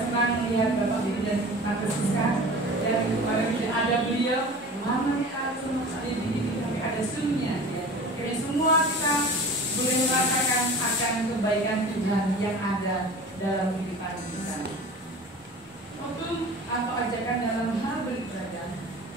senang melihat Bapak Ibu dan Tante Siska. Dan kemarin ada beliau, mana sama sekali di diri kami ada sunya. Ya. Jadi semua kita boleh merasakan akan kebaikan Tuhan yang ada dalam kehidupan kita. Waktu aku ajarkan dalam hal beribadah.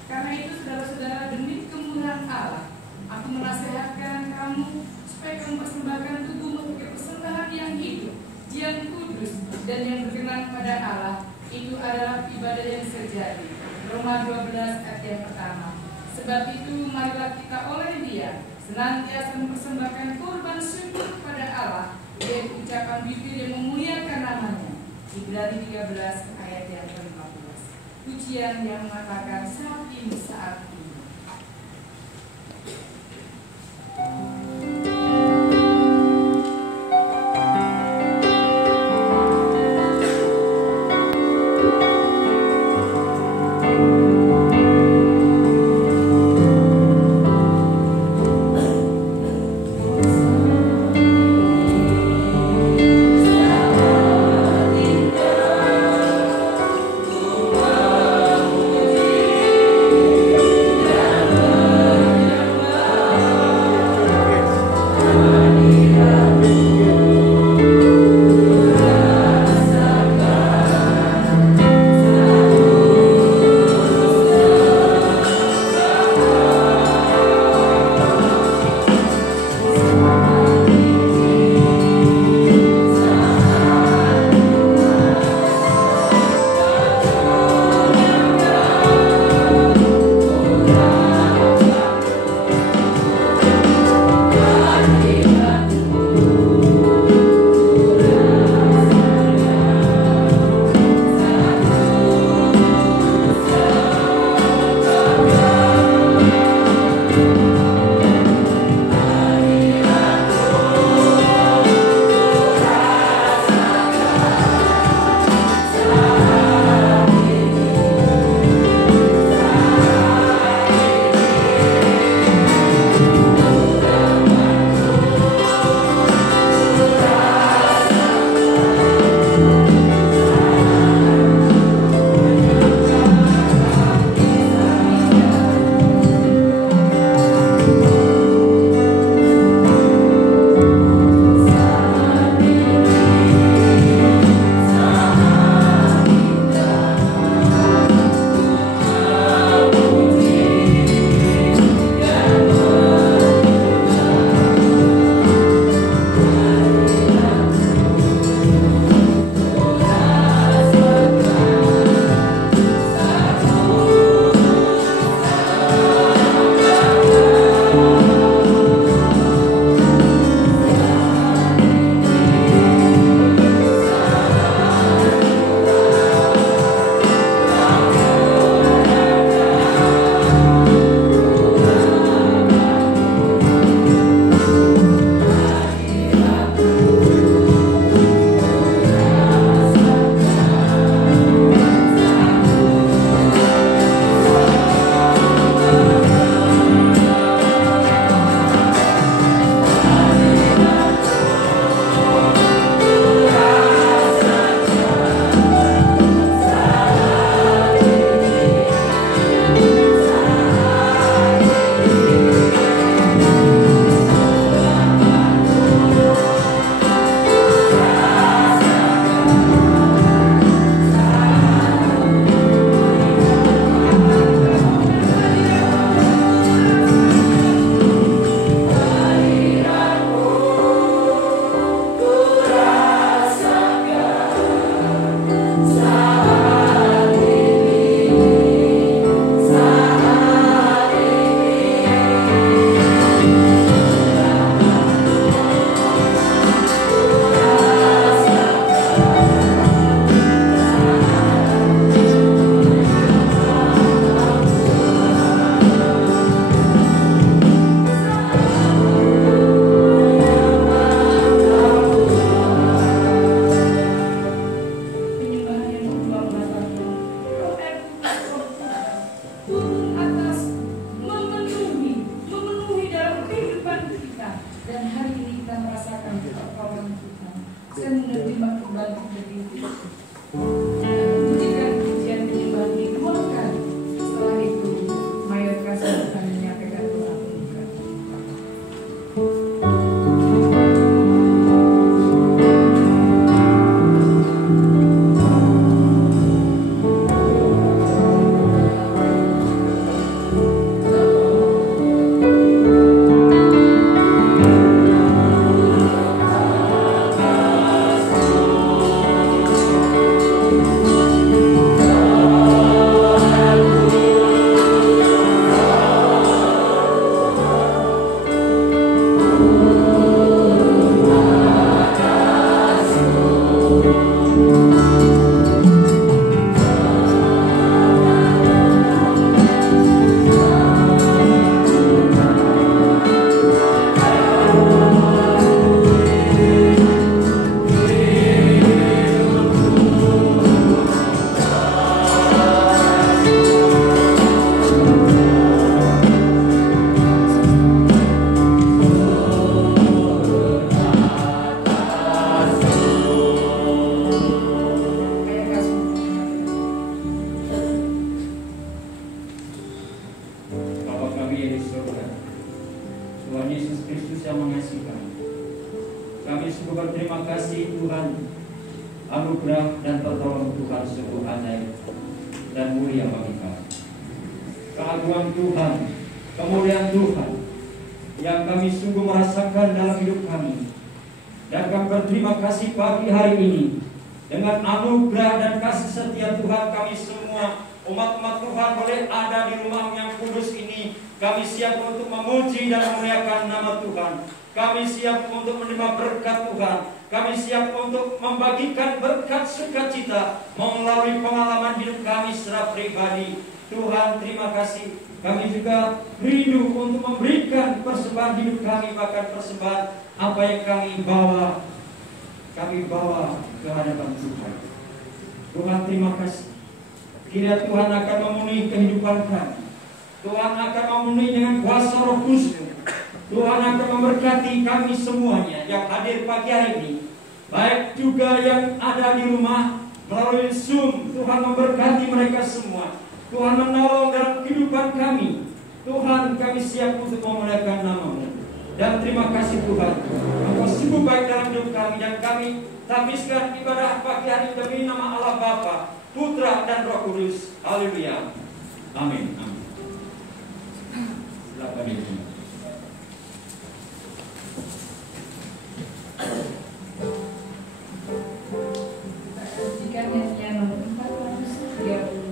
Karena itu saudara-saudara, demi kemurahan Allah, aku menasihatkan kamu supaya kamu persembahkan tubuhmu sebagai persembahan yang hidup, yang kudus, dan yang berkenan pada Allah. Itu adalah ibadah yang sejati. Roma 12 ayat yang pertama. Sebab itu marilah kita oleh Dia senantiasa mempersembahkan korban syukur kepada Allah, yaitu ucapan bibir yang memuliakan namanya. Ibrani 13 ayat yang ke-15. Pujian yang mengatakan saat ini. saya menerima kembali dari itu. Tuhan, anugerah dan pertolongan Tuhan sungguh ajaib dan mulia bagi kami. Keagungan Tuhan, kemuliaan Tuhan yang kami sungguh merasakan dalam hidup kami. Dan kami berterima kasih pagi hari ini dengan anugerah dan kasih setia Tuhan, kami semua umat-umat Tuhan boleh ada di rumah yang kudus ini. Kami siap untuk memuji dan memuliakan nama Tuhan. Kami siap untuk menerima berkat Tuhan. Kami siap untuk membagikan berkat sukacita melalui pengalaman hidup kami secara pribadi. Tuhan, terima kasih. Kami juga rindu untuk memberikan persembahan hidup kami, bahkan persembahan apa yang kami bawa ke hadapan Tuhan. Tuhan, terima kasih. Kiranya Tuhan akan memenuhi kehidupan kami. Tuhan akan memenuhi dengan kuasa Roh Kudus-Mu. Tuhan akan memberkati kami semuanya yang hadir pagi hari ini, baik juga yang ada di rumah melalui Zoom. Tuhan memberkati mereka semua. Tuhan menolong dalam kehidupan kami. Tuhan, kami siap untuk memuliakan nama-Mu. Dan terima kasih Tuhan, Engkau sungguh baik dalam hidup kami. Dan kami habiskan ibadah pagi hari demi nama Allah Bapa, Putra dan Roh Kudus. Haleluya. Amin. Amin. Silakan Ibu. Jika nyanyian nomor 431.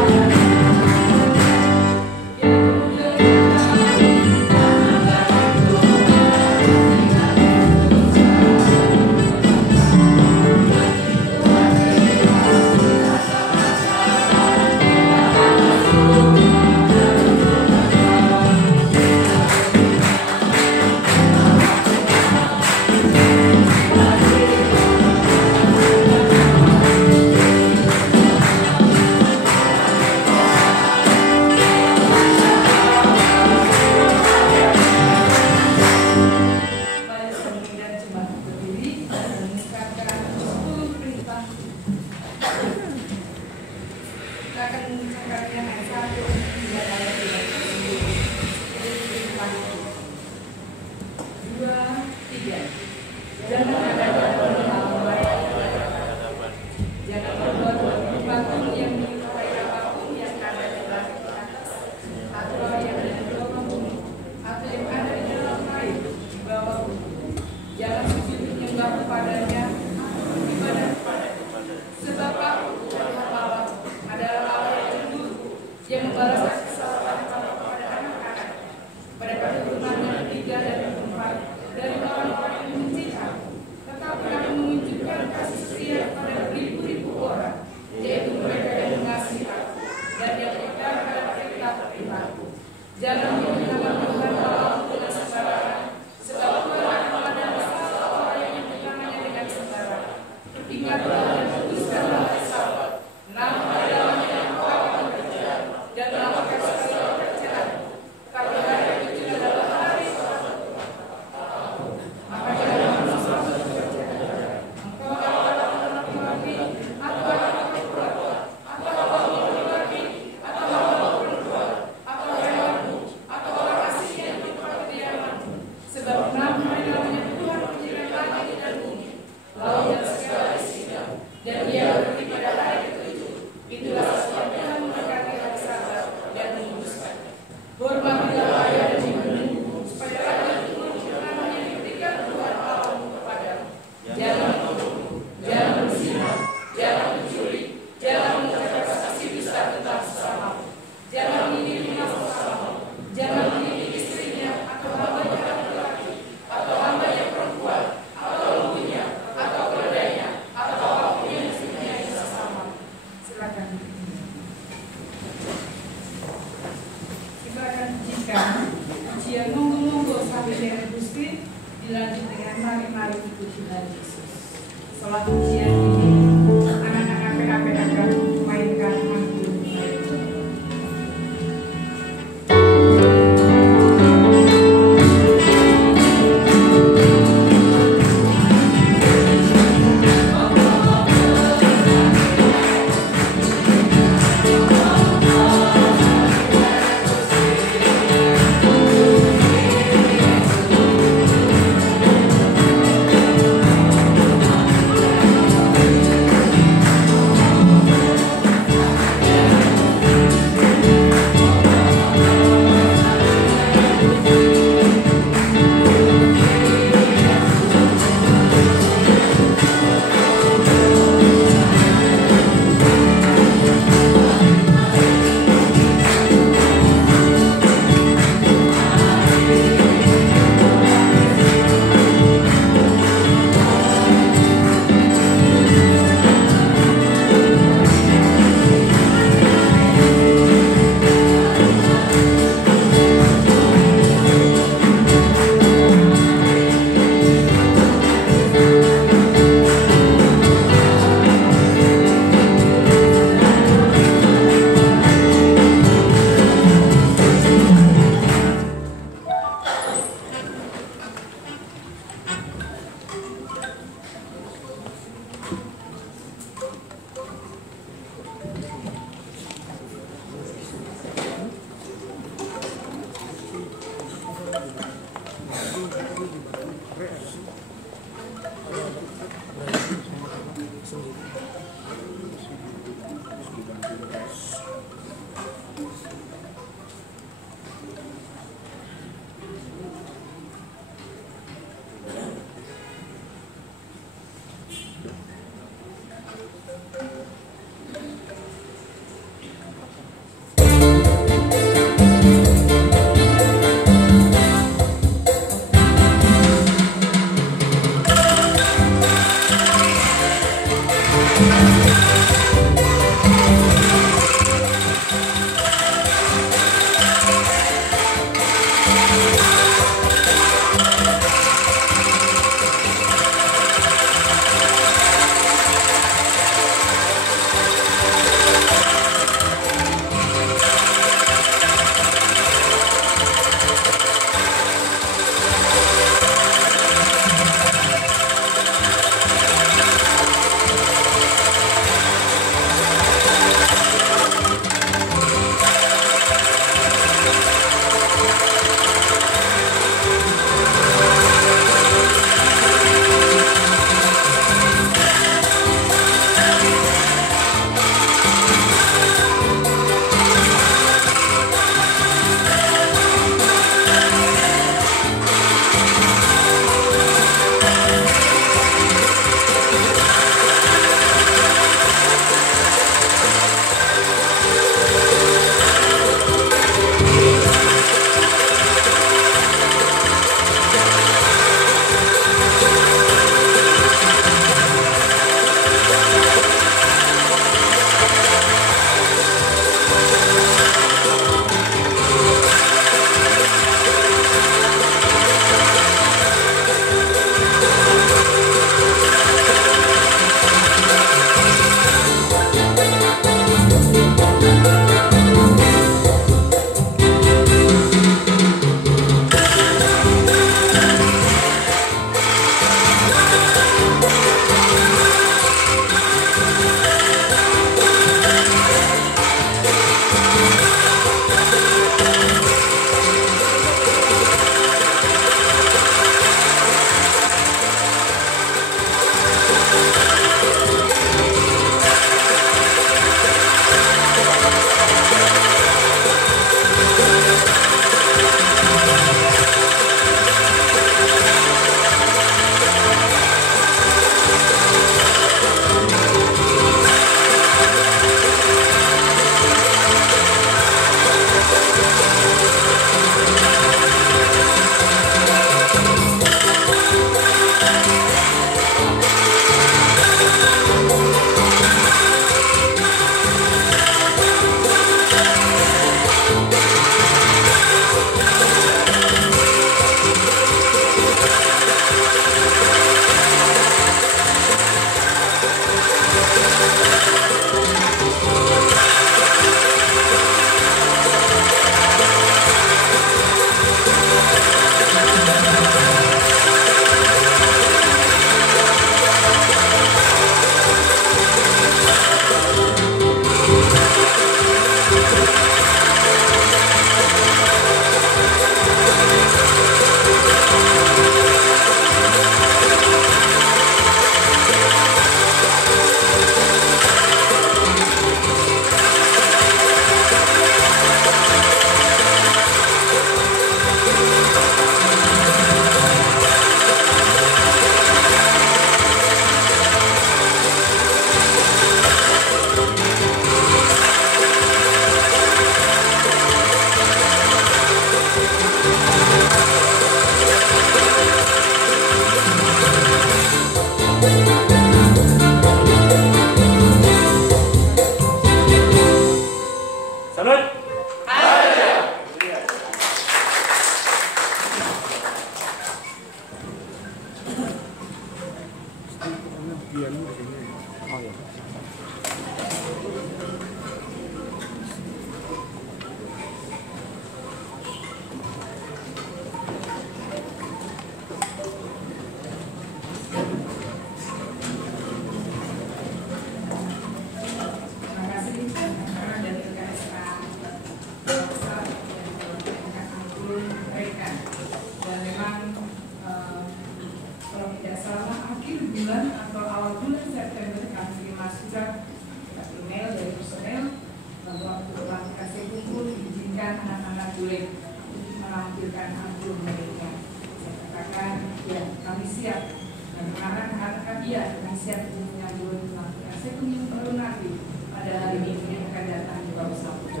dia dengan siap untuk menyambut Tuhan. Saya ingin baru nanti pada hari ini yang akan datang di Bapak Sabtu.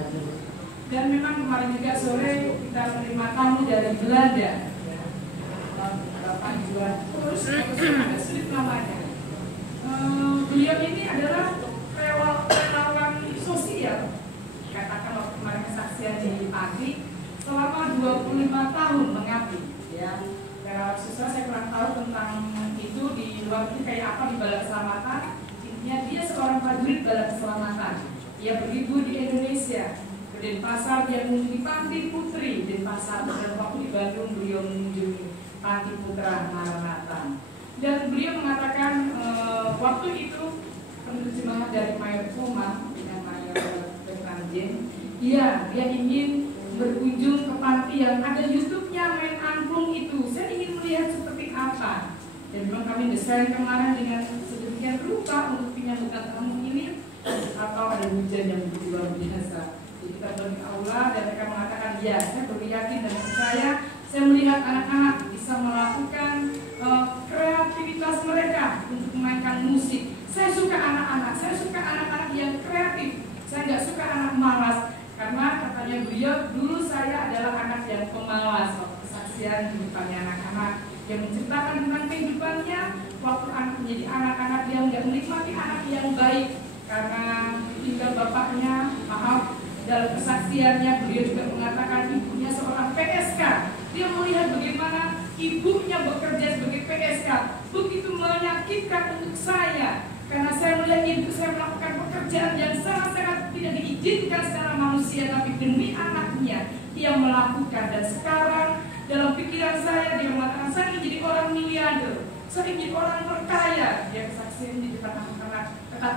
Dan memang kemarin juga sore kita menerima tamu dari Belanda. Bapak Juan terus agak sulit namanya. Beliau ini adalah relawan sosial. Katakan waktu kemarin kesaksian di pagi selama 25 tahun mengabdi. Ya, relawan sosial saya kurang tahu tentang itu di luar itu kayak apa di Bala Keselamatan. Intinya dia seorang prajurit Bala Keselamatan. Ia beribu di Indonesia. Ke Denpasar dia mengunjungi Panti Putri Denpasar, dan waktu di Bandung beliau mengunjungi Panti Putra Maranatha. Dan beliau mengatakan waktu itu penerjemah dari Mayor Puma dengan Mayor Bertanjen, dia ingin berkunjung ke panti yang ada YouTube-nya main angklung itu. Saya ingin melihat seperti apa. Dan memang kami desain kemarin dengan sedemikian rupa untuk penyambutan tamu ini, atau ada hujan yang begitu luar biasa. Jadi kita bagi aula dan mereka mengatakan, ya saya beryakin dan percaya saya melihat anak-anak bisa melakukan kreativitas mereka untuk memainkan musik. Saya suka anak-anak yang kreatif. Saya nggak suka anak malas, karena katanya beliau, dulu saya adalah anak yang pemalas. Kesaksian di depannya anak-anak yang menceritakan tentang kehidupannya waktu anak menjadi anak-anak yang nggak menikmati anak yang baik karena tinggal bapaknya. Maaf, dalam kesaksiannya beliau juga mengatakan ibunya seorang PSK. Dia melihat bagaimana ibunya bekerja sebagai PSK. Begitu menyakitkan untuk saya, karena saya melihat ibu saya melakukan pekerjaan yang sangat-sangat tidak diizinkan secara manusia, tapi demi anaknya ia melakukan. Dan sekarang dalam pikiran saya dia mengatakan, saya ingin jadi orang miliarder, saya ingin jadi orang berkaya. Dia kesaksian di depan anak-anak,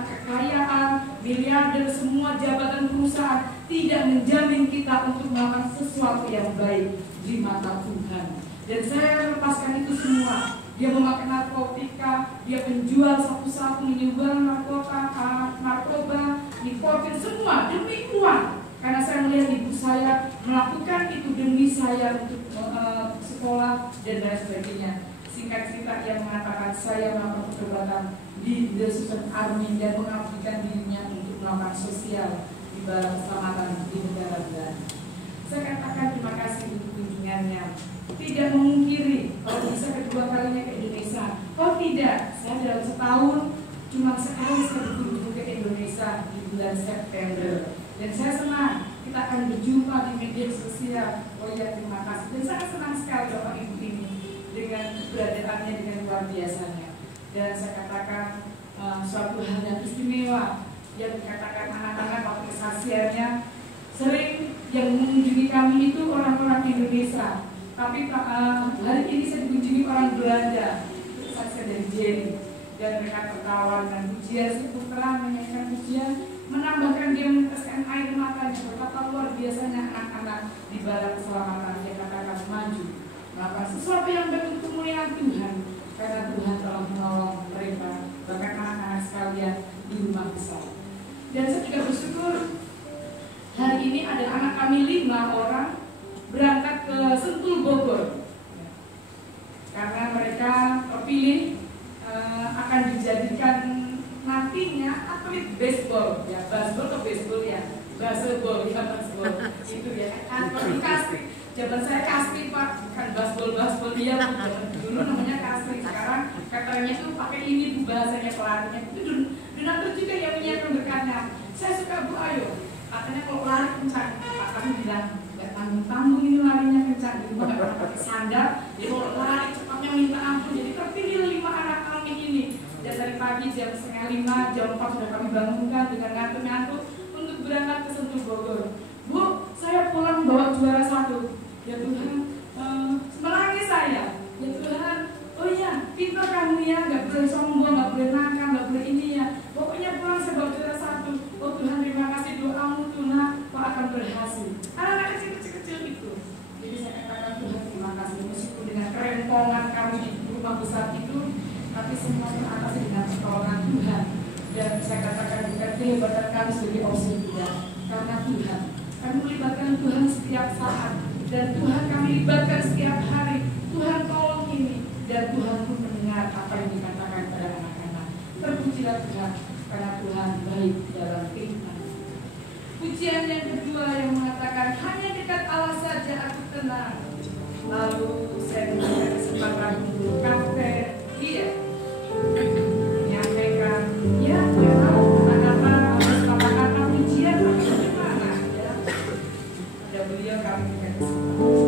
kekayaan, miliarder, semua jabatan perusahaan tidak menjamin kita untuk melakukan sesuatu yang baik di mata Tuhan. Dan saya lepaskan itu semua. Dia memakai narkotika, dia penjual sapu-sapu, menjual narkoba, nikotin, semua demi uang. Karena saya melihat ibu saya melakukan itu demi saya untuk sekolah dan lain sebagainya. Singkat cerita, ia mengatakan saya melakukan pertobatan di The Sultan Army dan mengabdikan dirinya untuk melakukan sosial di Bala Keselamatan di negara Belanda. Saya katakan terima kasih untuk kunjungannya. Tidak memungkiri kalau bisa kedua kalinya ke Indonesia. Oh tidak, saya dalam setahun cuma sekali saya berkunjung ke Indonesia di bulan September. Dan saya senang kita akan berjumpa di media sosial. Oh ya, terima kasih. Dan sangat senang sekali Bapak Ibu ini dengan keberadaannya dengan luar biasanya. Dan saya katakan suatu hal yang istimewa yang dikatakan anak-anak waktu kesaksiannya. Sering yang mengunjungi kami itu orang-orang Indonesia, tapi hari ini saya dikunjungi orang Belanda. Itu kesaksian dari Jerry, dan mereka tertawa dengan pujian si putra, menyanyikan pujian, menambahkan dia meneteskan air matanya. Betapa luar biasanya anak-anak di Bala Keselamatan. Dia katakan maju melakukan sesuatu yang baik untuk kemuliaan Tuhan, karena Tuhan telah menolong mereka, bahkan anak-anak sekalian di rumah besar. Dan saya juga bersyukur hari ini ada anak kami 5 orang berangkat ke Sentul Bogor, karena mereka terpilih akan dijadikan nantinya atlet baseball, ya baseball atau baseball ya, baseball ya baseball itu ya. Kalau di Kastri, zaman saya Kastri Pak, bukan baseball dia dulu namanya Kastri, sekarang katanya itu pakai ini bu bahasanya pelatihnya itu donatur juga yang menyiapkan berkatnya. Saya suka Bu Ayo, katanya kalau lari kencang, Pak kami bilang nggak tanggung-tanggung ini larinya kencang, jadi nggak pernah pakai sandal, jadi kalau lari cepatnya minta ampun. Jadi terpilih 5 anak kami ini. Dan dari pagi jam 4:30, jam 4 sudah kami bangunkan dengan ngantuk-ngantuk untuk berangkat ke Sentul Bogor. Bu, saya pulang bawa juara 1. Ya Tuhan, menangis saya. Ya Tuhan, oh iya, pintar kamu ya, nggak boleh sombong, nggak boleh nakal, nggak boleh ini ya. Pokoknya pulang saya bawa juara 1. Oh Tuhan, terima kasih doamu Tuhan, kau akan berhasil. Anak-anak kecil-kecil itu. Jadi saya katakan Tuhan terima kasih, meskipun dengan kerempongan kami di rumah besar itu, tapi semua teratasi dengan pertolongan Tuhan. Dan saya katakan bukan kehebatan kami sebagai opsi tidak, karena Tuhan. Kami melibatkan Tuhan setiap saat, dan Tuhan kami libatkan setiap hari. Tuhan tolong ini, dan Tuhan pun mendengar apa yang dikatakan pada anak-anak. Terpujilah Tuhan, karena Tuhan baik dalam kehidupan. Pujian yang kedua yang mengatakan, hanya dekat Allah saja aku tenang. Lalu saya memberikan kesempatan untuk kafe dia menyampaikan, ya dia tahu kata-kata harus kata-kata pujian bagaimana ya. Ada beliau kami berikan kesempatan.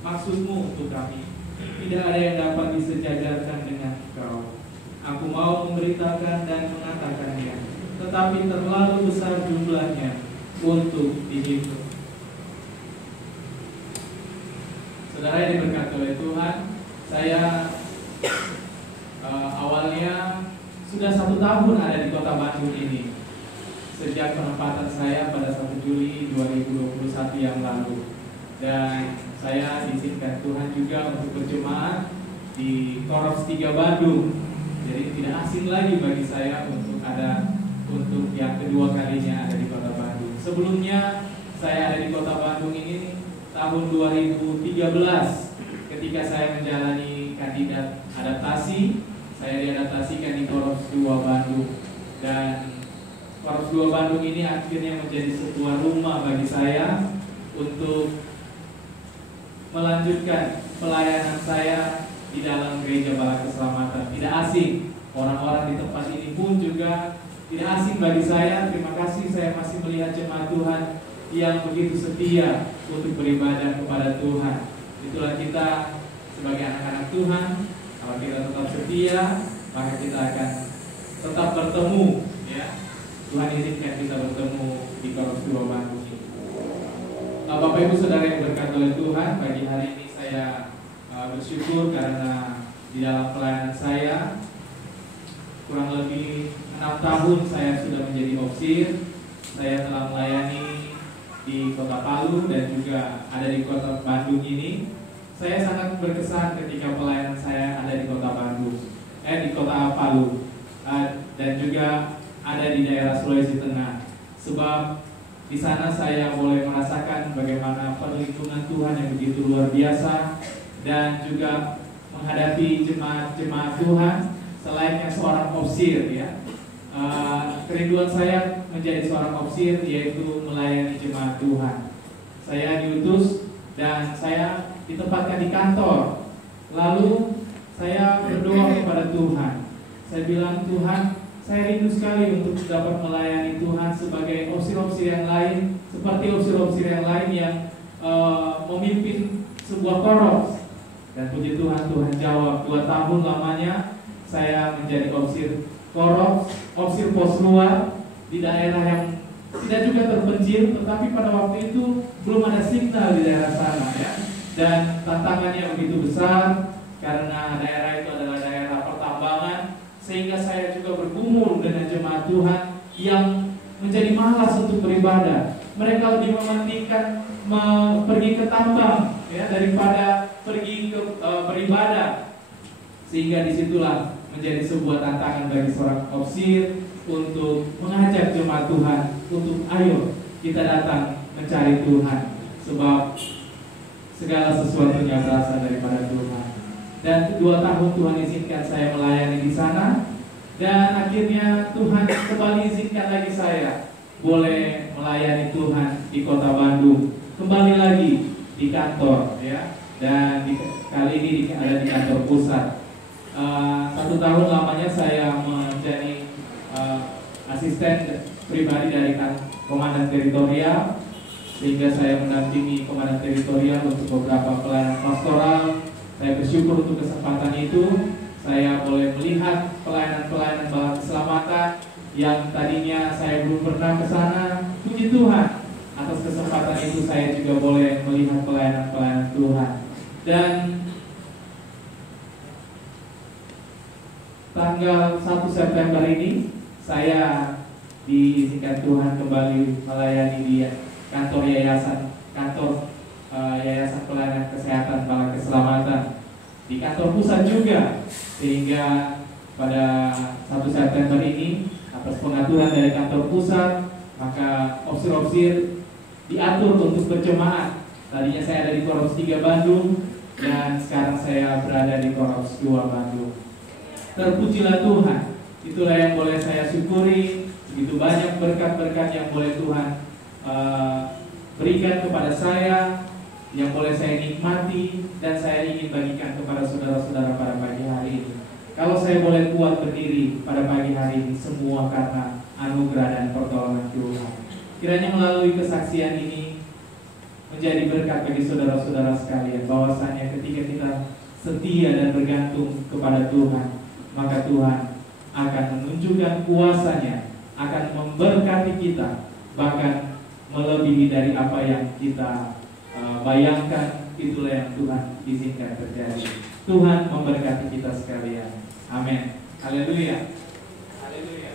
Maksudmu untuk kami, tidak ada yang dapat disejajarkan dengan Engkau. Aku mau memberitakan dan mengatakannya, tetapi terlalu besar jumlahnya untuk dihitung. Saudara yang diberkati oleh Tuhan, saya awalnya sudah 1 tahun ada di kota Bandung ini, sejak penempatan saya pada 1 Juli 2021 yang lalu. Dan saya diizinkan Tuhan juga untuk berjemaat di Korops 3 Bandung. Jadi tidak asing lagi bagi saya untuk yang kedua kalinya ada di kota Bandung. Sebelumnya saya ada di kota Bandung ini tahun 2013 ketika saya menjalani kandidat adaptasi. Saya diadaptasikan di Korops 2 Bandung, dan Korops 2 Bandung ini akhirnya menjadi sebuah rumah bagi saya untuk melanjutkan pelayanan saya di dalam Gereja Bala Keselamatan. Tidak asing, orang-orang di tempat ini pun juga tidak asing bagi saya. Terima kasih, saya masih melihat jemaat Tuhan yang begitu setia untuk beribadah kepada Tuhan. Itulah kita sebagai anak-anak Tuhan. Kalau kita tetap setia, maka kita akan tetap bertemu, ya. Tuhan izinkan kita bertemu di Korops 2 Bandung ini. Bapak Ibu Saudara yang berkati oleh Tuhan, pagi hari ini saya bersyukur karena di dalam pelayanan saya kurang lebih 6 tahun saya sudah menjadi opsir. Saya telah melayani di Kota Palu dan juga ada di Kota Bandung ini. Saya sangat berkesan ketika pelayanan saya ada di Kota Bandung, di Kota Palu, dan juga ada di daerah Sulawesi Tengah. Sebab di sana saya boleh merasakan bagaimana perlindungan Tuhan yang begitu luar biasa, dan juga menghadapi jemaat-jemaat Tuhan selayaknya seorang opsir, ya. Kerinduan saya menjadi seorang opsir yaitu melayani jemaat Tuhan. Saya diutus dan saya ditempatkan di kantor. Lalu saya berdoa kepada Tuhan. Saya bilang, Tuhan, saya rindu sekali untuk dapat melayani Tuhan sebagai opsi-opsi yang lain, seperti opsi-opsi yang lain yang memimpin sebuah koros. Dan puji Tuhan, Tuhan jawab. 2 tahun lamanya saya menjadi opsi koros, opsi pos luar di daerah yang tidak juga terpencil, tetapi pada waktu itu belum ada signal di daerah sana ya. Dan tantangannya begitu besar karena daerah itu adalah daerah pertambangan, sehingga saya juga bergumul dengan jemaat Tuhan yang menjadi malas untuk beribadah. Mereka lebih mementingkan pergi ke tambang ya daripada pergi ke beribadah, sehingga disitulah menjadi sebuah tantangan bagi seorang opsir untuk mengajak jemaat Tuhan untuk ayo kita datang mencari Tuhan, sebab segala sesuatunya berasal daripada Tuhan. Dan 2 tahun Tuhan izinkan saya melayani di sana, dan akhirnya Tuhan kembali izinkan lagi saya boleh melayani Tuhan di Kota Bandung, kembali lagi di kantor ya, dan kali ini ada di kantor pusat. 1 tahun lamanya saya menjadi asisten pribadi dari komandan teritorial, sehingga saya mendampingi komandan teritorial untuk beberapa pelayanan pastoral. Saya bersyukur untuk kesempatan itu. Saya boleh melihat pelayanan-pelayanan bala keselamatan yang tadinya saya belum pernah ke sana. Puji Tuhan, atas kesempatan itu saya juga boleh melihat pelayanan-pelayanan Tuhan. Dan tanggal 1 September ini saya diizinkan Tuhan kembali melayani di kantor yayasan pelayanan kesehatan bala keselamatan di kantor pusat juga, sehingga pada 1 September ini atas pengaturan dari kantor pusat, maka opsir-opsir diatur untuk berjemaat. Tadinya saya ada di Korps 3 Bandung, dan sekarang saya berada di Korps 2 Bandung. Terpujilah Tuhan, itulah yang boleh saya syukuri. Begitu banyak berkat-berkat yang boleh Tuhan berikan kepada saya, yang boleh saya nikmati, dan saya ingin bagikan kepada saudara-saudara pada pagi hari ini. Kalau saya boleh kuat berdiri pada pagi hari ini, semua karena anugerah dan pertolongan Tuhan. Kiranya melalui kesaksian ini menjadi berkat bagi saudara-saudara sekalian, bahwasanya ketika kita setia dan bergantung kepada Tuhan, maka Tuhan akan menunjukkan kuasa-Nya, akan memberkati kita, bahkan melebihi dari apa yang kita bayangkan. Itulah yang Tuhan izinkan terjadi. Tuhan memberkati kita sekalian. Amin. Haleluya. Haleluya.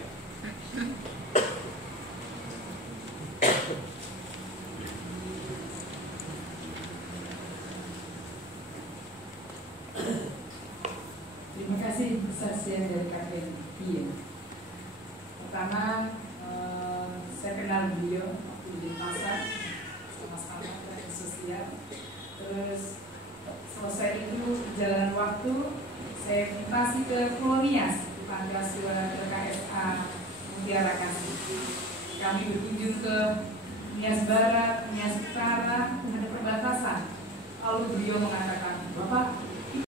Terima kasih kesaksian dari Kakek Pia. Pertama, saya kenal beliau waktu di pasar, sama-sama di sosial. Terus selesai itu jalan waktu, saya invitasi ke Kolonias di Panti Asuhan KSA Mutiara Kasih. Kami berkunjung ke Nias Barat, Nias Utara, ada perbatasan. Lalu beliau mengatakan, Bapak,